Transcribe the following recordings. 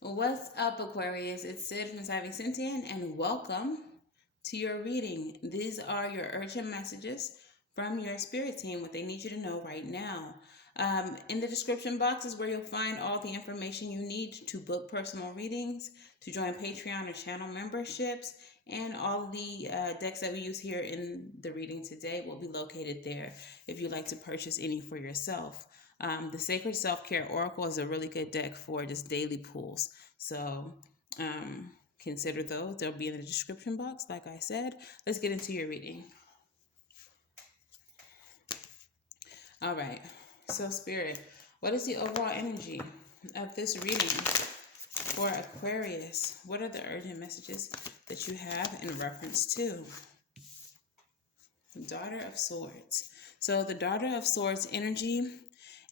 What's up, Aquarius? It's Sid from Savy, Sentient, and welcome to your reading. These are your urgent messages from your spirit team, what they need you to know right now. In the description box is where you'll find all the information you need to book personal readings, to join Patreon or channel memberships, and all of the decks that we use here in the reading today will be located there if you'd like to purchase any for yourself. The Sacred Self Care Oracle is a really good deck for just daily pulls. So consider those. They'll be in the description box, like I said. Let's get into your reading. All right. So, Spirit, what is the overall energy of this reading for Aquarius? What are the urgent messages that you have in reference to Daughter of Swords? So, the Daughter of Swords energy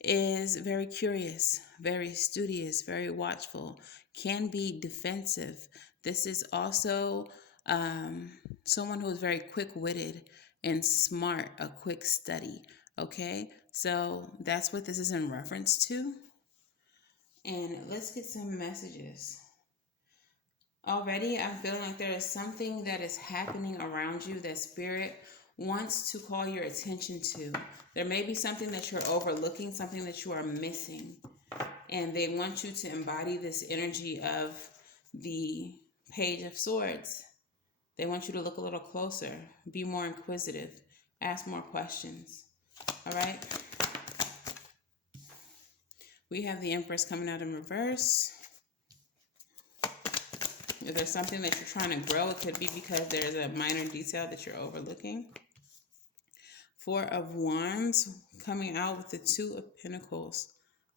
is very curious, very studious, very watchful, can be defensive. This is also someone who is very quick witted and smart, a quick study. Okay, so that's what this is in reference to. And let's get some messages. Already, I'm feeling like there is something that is happening around you that Spirit wants to call your attention to. There may be something that you're overlooking, something that you are missing. And they want you to embody this energy of the Page of Swords. They want you to look a little closer, be more inquisitive, ask more questions. All right? We have the Empress coming out in reverse. If there's something that you're trying to grow, it could be because there's a minor detail that you're overlooking. Four of Wands coming out with the Two of Pentacles.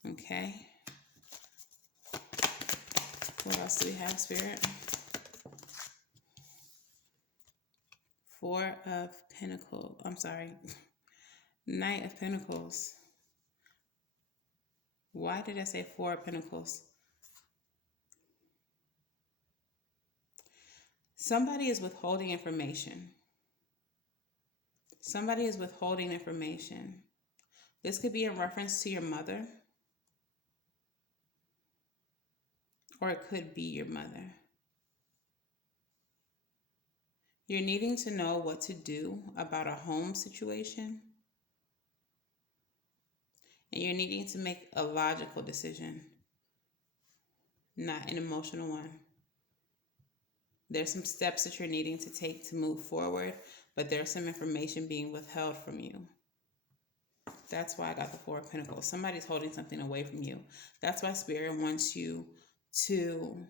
Okay. What else do we have, Spirit? Four of Pentacles. I'm sorry. Knight of Pentacles. Why did I say Four of Pentacles? Somebody is withholding information. Somebody is withholding information. This could be in reference to your mother, or it could be your mother. You're needing to know what to do about a home situation, and you're needing to make a logical decision, not an emotional one. There's some steps that you're needing to take to move forward, but there's some information being withheld from you. That's why I got the Four of Pentacles. Somebody's holding something away from you. That's why Spirit wants you to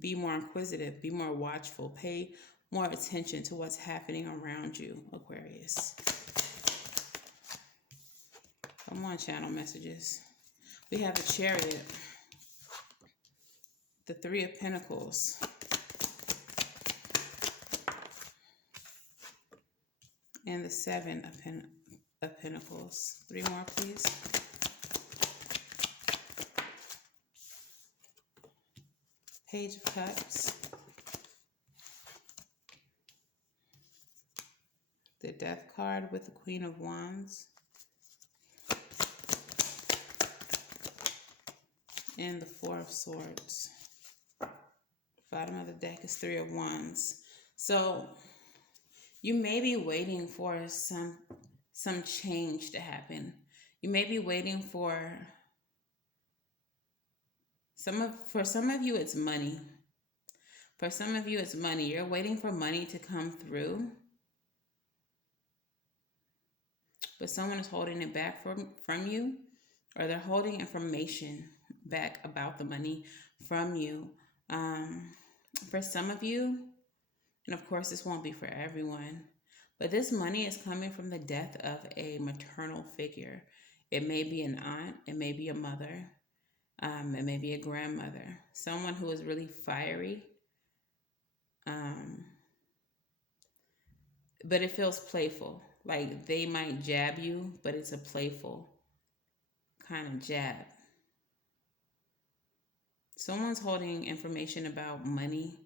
be more inquisitive, be more watchful, pay more attention to what's happening around you, Aquarius. Come on, channel messages. We have the Chariot, the Three of Pentacles, and the Seven of Pentacles. Three more, please. Page of Cups, the Death card with the Queen of Wands, and the Four of Swords. Bottom of the deck is Three of Wands. So you may be waiting for some change to happen. You may be waiting for some of you it's money. For some of you it's money. You're waiting for money to come through, but someone is holding it back from you, or they're holding information back about the money from you. For some of you, and of course this won't be for everyone, but this money is coming from the death of a maternal figure. It may be an aunt, it may be a mother, it may be a grandmother, someone who is really fiery, but it feels playful. Like they might jab you, but it's a playful kind of jab. Someone's holding information about money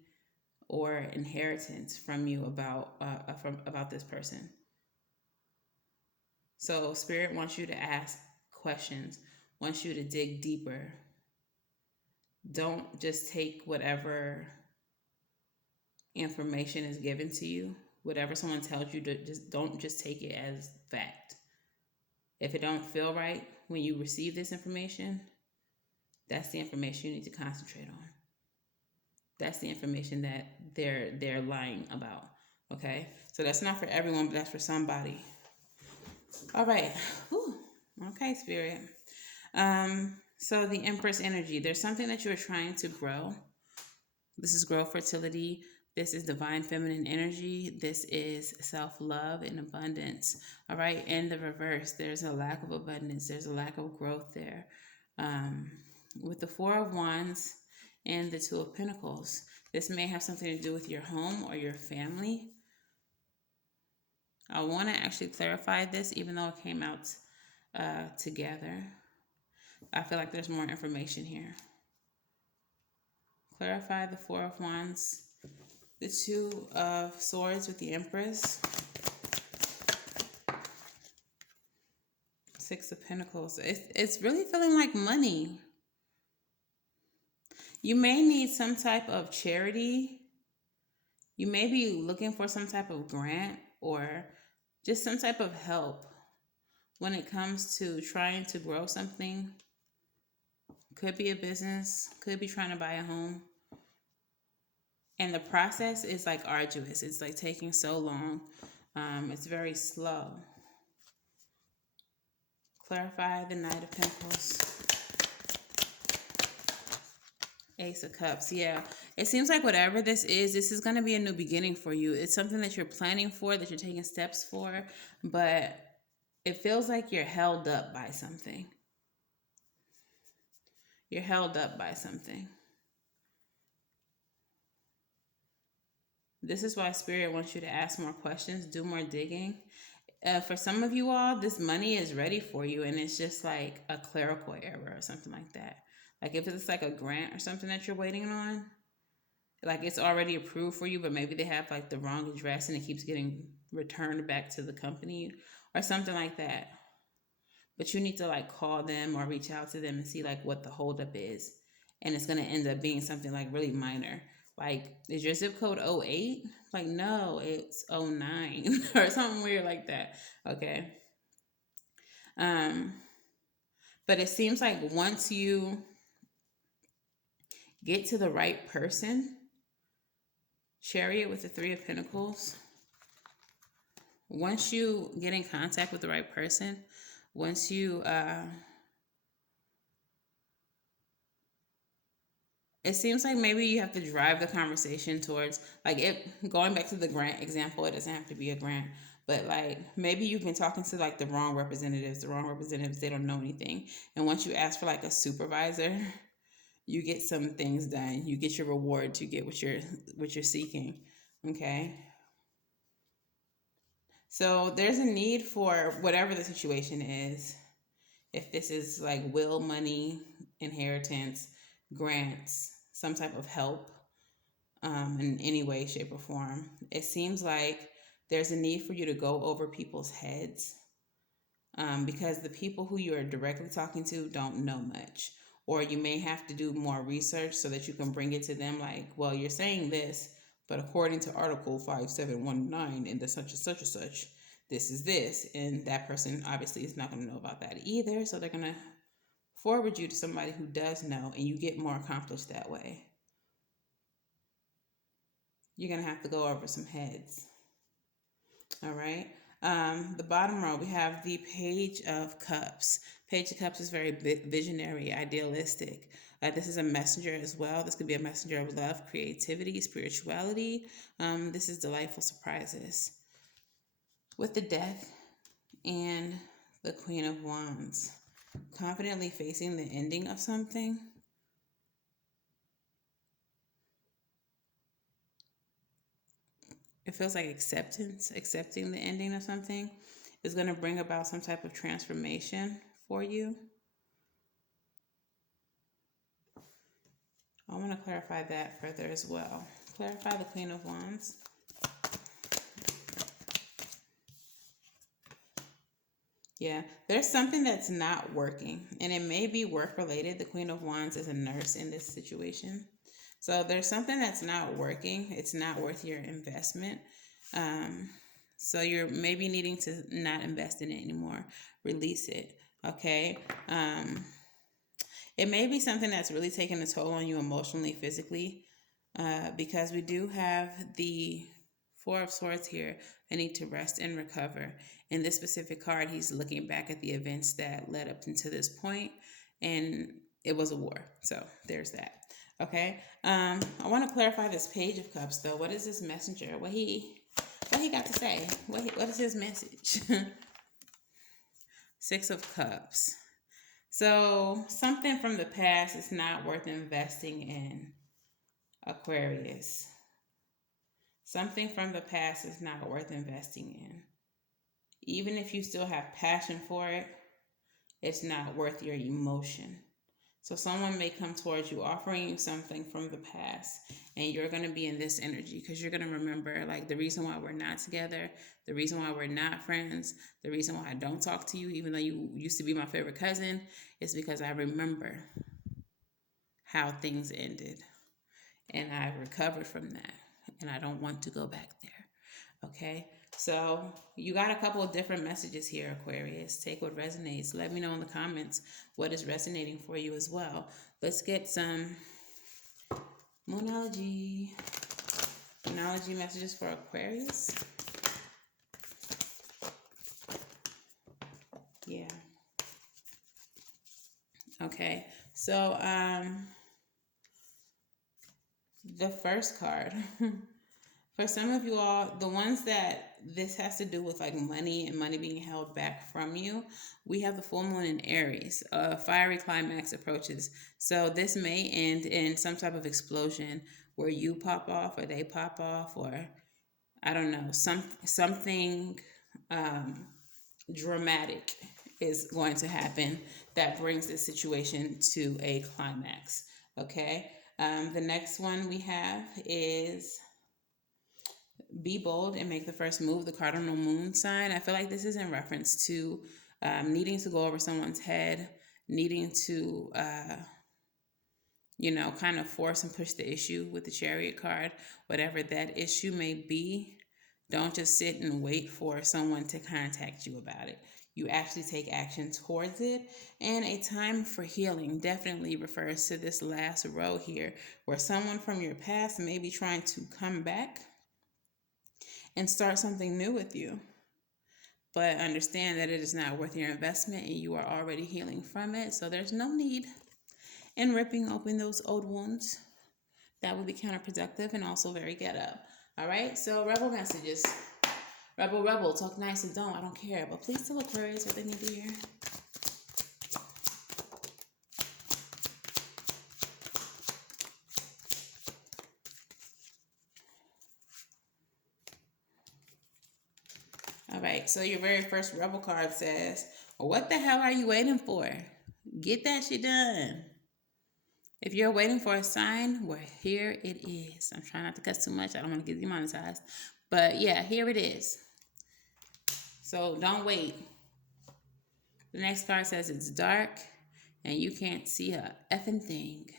or inheritance from you about this person. So Spirit wants you to ask questions, wants you to dig deeper. don't just take whatever information is given to you. Whatever someone tells you, to just don't just take it as fact. If it don't feel right when you receive this information, that's the information you need to concentrate on. That's the information that they're lying about. Okay? So that's not for everyone, but that's for somebody. All right. Whew. Okay, Spirit. So the Empress energy, there's something that you're trying to grow. This is growth, fertility. This is divine feminine energy. This is self-love and abundance. All right. In the reverse, there's a lack of abundance. There's a lack of growth there. With the Four of Wands and the Two of Pentacles, this may have something to do with your home or your family. I want to actually clarify this, even though it came out together. I feel like there's more information here. Clarify the Four of Wands, the Two of Swords with the Empress, Six of Pentacles. It's really feeling like money. You may need some type of charity. You may be looking for some type of grant or just some type of help when it comes to trying to grow something. Could be a business, could be trying to buy a home. And the process is like arduous. It's like taking so long. It's very slow. Clarify the Knight of Pentacles. Ace of Cups. Yeah. It seems like whatever this is going to be a new beginning for you. It's something that you're planning for, that you're taking steps for, but it feels like you're held up by something. You're held up by something. This is why Spirit wants you to ask more questions, do more digging. For some of you all, this money is ready for you, and it's just like a clerical error or something like that. Like if it's like a grant or something that you're waiting on, like it's already approved for you, but maybe they have like the wrong address and it keeps getting returned back to the company or something like that. But you need to like call them or reach out to them and see like what the holdup is. And it's going to end up being something like really minor. Like, is your zip code 08? Like, no, it's 09 or something weird like that. Okay. But it seems like once you get to the right person, Chariot with the Three of Pentacles, once you get in contact with the right person, once you it seems like maybe you have to drive the conversation towards, like, it going back to the grant example, it doesn't have to be a grant, but like maybe you've been talking to like the wrong representatives. They don't know anything. And once you ask for like a supervisor, you get some things done. You get your reward, you get what you're seeking. Okay. So there's a need for whatever the situation is. If this is like will, money, inheritance, grants, some type of help in any way, shape, or form, it seems like there's a need for you to go over people's heads because the people who you are directly talking to don't know much. Or you may have to do more research so that you can bring it to them like, well, you're saying this, but according to Article 5719 in the such and such and such, this is this. And that person obviously is not going to know about that either. So they're going to forward you to somebody who does know, and you get more accomplished that way. You're going to have to go over some heads. All right. The bottom row, we have the Page of Cups. Page of Cups is very visionary, idealistic. This is a messenger as well. This could be a messenger of love, creativity, spirituality. This is delightful surprises. With the Death and the Queen of Wands, confidently facing the ending of something. It feels like accepting the ending of something is going to bring about some type of transformation for you. I want to clarify that further as well. Clarify the Queen of Wands. Yeah, there's something that's not working, and it may be work related. The Queen of Wands is a nurse in this situation. So there's something that's not working. It's not worth your investment. Um, so you're maybe needing to not invest in it anymore. Release it. Okay. It may be something that's really taking a toll on you emotionally, physically, because we do have the Four of Swords here. They need to rest and recover. In this specific card, he's looking back at the events that led up into this point, and it was a war. So there's that. Okay. I want to clarify this Page of Cups, though. What is this messenger? What he got to say? What is his message? Six of Cups. So something from the past is not worth investing in, Aquarius. Something from the past is not worth investing in. Even if you still have passion for it, it's not worth your emotion. So someone may come towards you offering you something from the past, and you're going to be in this energy because you're going to remember, like, the reason why we're not together, the reason why we're not friends, the reason why I don't talk to you, even though you used to be my favorite cousin, is because I remember how things ended, and I recovered from that, and I don't want to go back there. Okay, so you got a couple of different messages here, Aquarius. Take what resonates. Let me know in the comments what is resonating for you as well. Let's get some Moonology messages for Aquarius. Yeah. Okay, so the first card. For some of you all, the ones that this has to do with, like, money and money being held back from you, we have the full moon in Aries. A fiery climax approaches. So this may end in some type of explosion where you pop off or they pop off, or I don't know, something dramatic is going to happen that brings this situation to a climax. Okay. The next one we have is be bold and make the first move, the cardinal moon sign. I feel like this is in reference to needing to go over someone's head, needing to, kind of force and push the issue with the Chariot card, whatever that issue may be. Don't just sit and wait for someone to contact you about it. You actually take action towards it. And a time for healing definitely refers to this last row here, where someone from your past may be trying to come back and start something new with you. But understand that it is not worth your investment and you are already healing from it. So there's no need in ripping open those old wounds. That would be counterproductive and also very ghetto. All right, so rebel messages. Rebel, talk nice and don't. I don't care. But please tell Aquarius what they need to hear. All right, so your very first rebel card says, well, what the hell are you waiting for? Get that shit done. If you're waiting for a sign, well, here it is. I'm trying not to cuss too much. I don't want to get demonetized. But yeah, here it is. So don't wait. The next card says it's dark and you can't see a effing thing.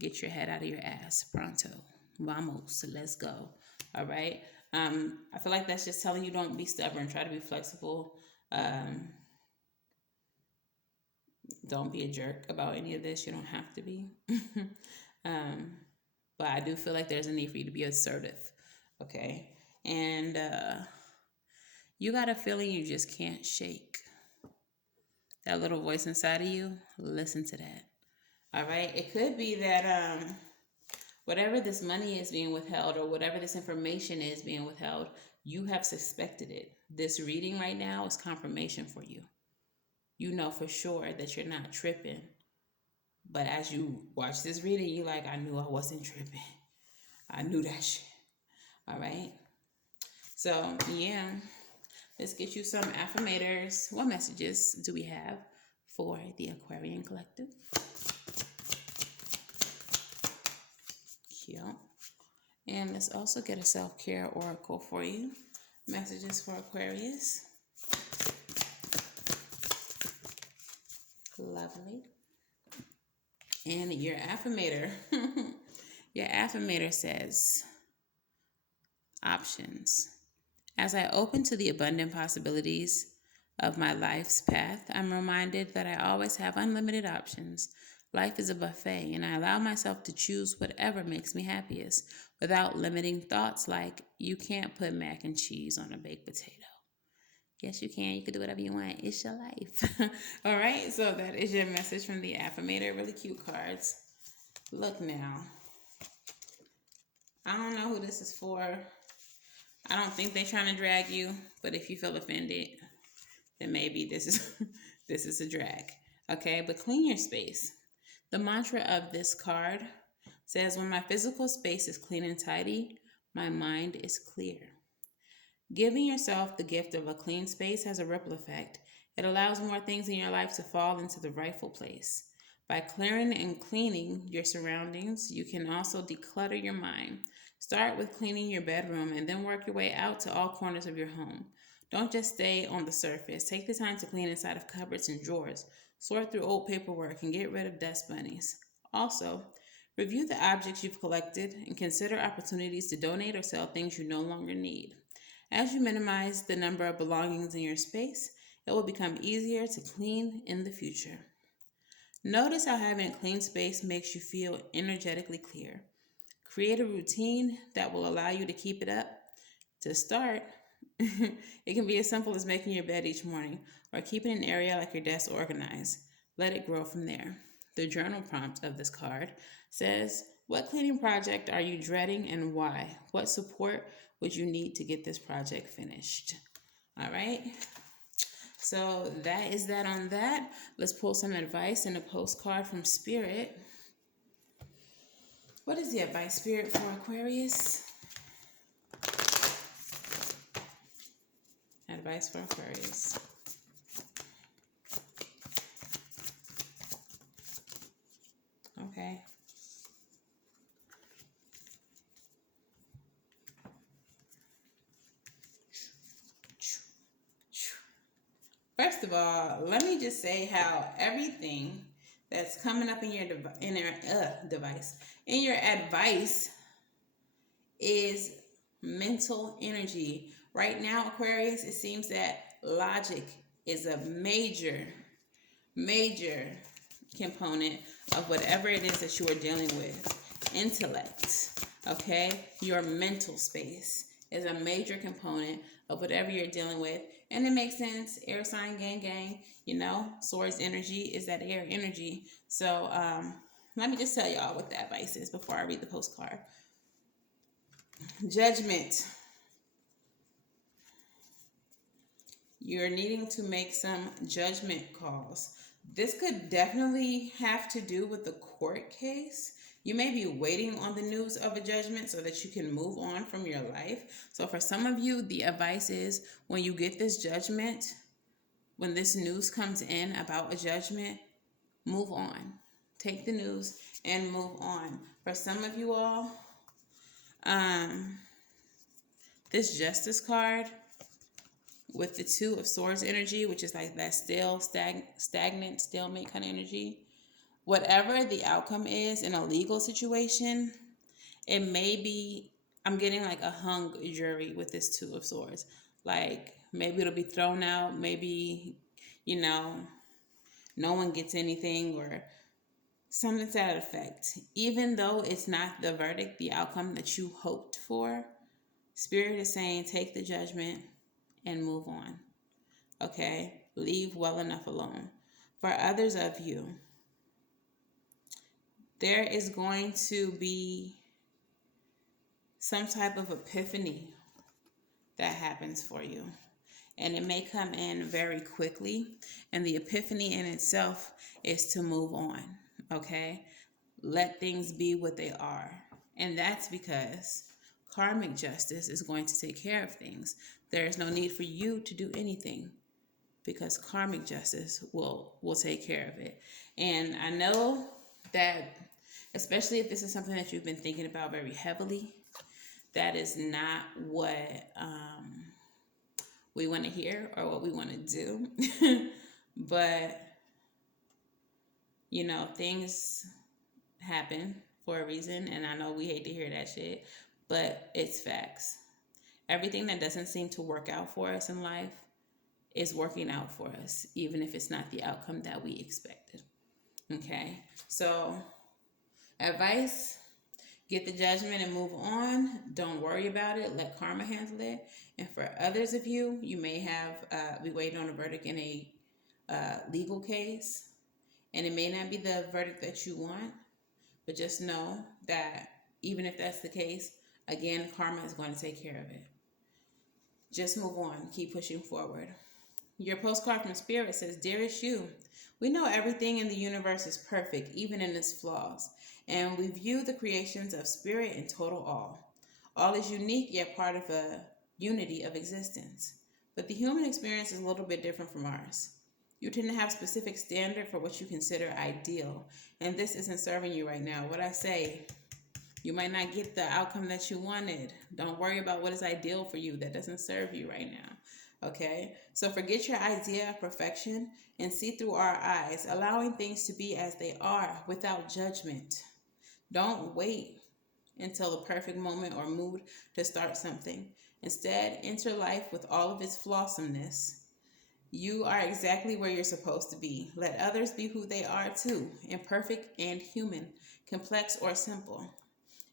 Get your head out of your ass. Pronto. Vamos. Let's go. All right. I feel like that's just telling you don't be stubborn. Try to be flexible. Don't be a jerk about any of this. You don't have to be. But I do feel like there's a need for you to be assertive. Okay. And you got a feeling you just can't shake. That little voice inside of you, listen to that. All right. It could be that whatever this money is being withheld or whatever this information is being withheld, you have suspected it. This reading right now is confirmation for you. You know for sure that you're not tripping. But as you watch this reading, you're like, I knew I wasn't tripping. I knew that shit. All right. So, yeah. Let's get you some affirmators. What messages do we have for the Aquarian Collective? Cute. And let's also get a self-care oracle for you. Messages for Aquarius. lovely. And your affirmator, your affirmator says, options. As I open to the abundant possibilities of my life's path, I'm reminded that I always have unlimited options. Life is a buffet, and I allow myself to choose whatever makes me happiest without limiting thoughts like, you can't put mac and cheese on a baked potato. Yes, you can. You can do whatever you want. It's your life. All right, so that is your message from the affirmator. Really cute cards. Look now. I don't know who this is for. I don't think they're trying to drag you, but if you feel offended, then maybe this is this is a drag. Okay, but clean your space. The mantra of this card says, when my physical space is clean and tidy, my mind is clear. Giving yourself the gift of a clean space has a ripple effect. It allows more things in your life to fall into the rightful place. By clearing and cleaning your surroundings, you can also declutter your mind. Start with cleaning your bedroom and then work your way out to all corners of your home. Don't just stay on the surface. Take the time to clean inside of cupboards and drawers. Sort through old paperwork and get rid of dust bunnies. Also, review the objects you've collected and consider opportunities to donate or sell things you no longer need. As you minimize the number of belongings in your space, it will become easier to clean in the future. Notice how having a clean space makes you feel energetically clear. Create a routine that will allow you to keep it up. To start, it can be as simple as making your bed each morning or keeping an area like your desk organized. Let it grow from there. The journal prompt of this card says, what cleaning project are you dreading and why? What support would you need to get this project finished? All right. So that is that on that. Let's pull some advice in a postcard from Spirit. What is the advice, Spirit, for Aquarius? Advice for Aquarius. Okay. First of all, let me just say how everything that's coming up in your device, in your advice, is mental energy. Right now, Aquarius, it seems that logic is a major component of whatever it is that you are dealing with. Intellect, okay? Your mental space is a major component of whatever you're dealing with. And it makes sense. Air sign, gang. You know, Swords energy is that air energy. So let me just tell y'all what the advice is before I read the postcard. Judgment. You're needing to make some judgment calls. This could definitely have to do with the court case. You may be waiting on the news of a judgment so that you can move on from your life. So for some of you, the advice is when you get this judgment, when this news comes in about a judgment, move on. Take the news and move on. For some of you all, this Justice card with the Two of Swords energy, which is like that still stagnant, stalemate kind of energy. Whatever the outcome is in a legal situation, it may be, I'm getting like a hung jury with this Two of Swords. Like maybe it'll be thrown out, maybe, no one gets anything or something to that effect. Even though it's not the verdict, the outcome that you hoped for, Spirit is saying take the judgment and move on. Okay? Leave well enough alone. For others of you, there is going to be some type of epiphany that happens for you. And it may come in very quickly. And the epiphany in itself is to move on. Okay? Let things be what they are. And that's because karmic justice is going to take care of things. There is no need for you to do anything because karmic justice will take care of it. And I know that, especially if this is something that you've been thinking about very heavily, that is not what we want to hear or what we want to do. But things happen for a reason, and I know we hate to hear that shit, but it's facts. Everything that doesn't seem to work out for us in life is working out for us, even if it's not the outcome that we expected. Okay? So, advice: get the judgment and move on. Don't worry about it. Let karma handle it. And for others of you, you may have be waiting on a verdict in a legal case, and it may not be the verdict that you want, but just know that even if that's the case, again, karma is going to take care of it. Just move on. Keep pushing forward. Your postcard from Spirit says, Dearest you, we know everything in the universe is perfect, even in its flaws, and we view the creations of Spirit in total awe. All is unique, yet part of a unity of existence. But the human experience is a little bit different from ours. You tend to have specific standard for what you consider ideal, and this isn't serving you right now. What I say, you might not get the outcome that you wanted. Don't worry about what is ideal for you. That doesn't serve you right now. Okay? So forget your idea of perfection and see through our eyes, allowing things to be as they are without judgment. Don't wait until the perfect moment or mood to start something. Instead, enter life with all of its flawsomeness. You are exactly where you're supposed to be. Let others be who they are too, imperfect and human, complex or simple.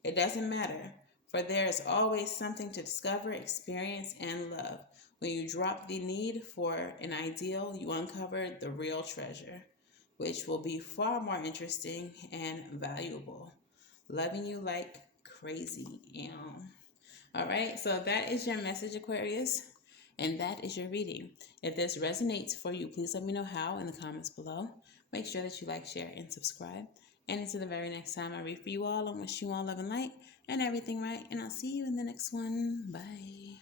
It doesn't matter, for there is always something to discover, experience, and love. When you drop the need for an ideal, you uncover the real treasure, which will be far more interesting and valuable. Loving you like crazy. All right, so that is your message, Aquarius, and that is your reading. If this resonates for you, please let me know how in the comments below. Make sure that you like, share, and subscribe. And until the very next time I read for you all, I wish you all love and light and everything right. And I'll see you in the next one. Bye.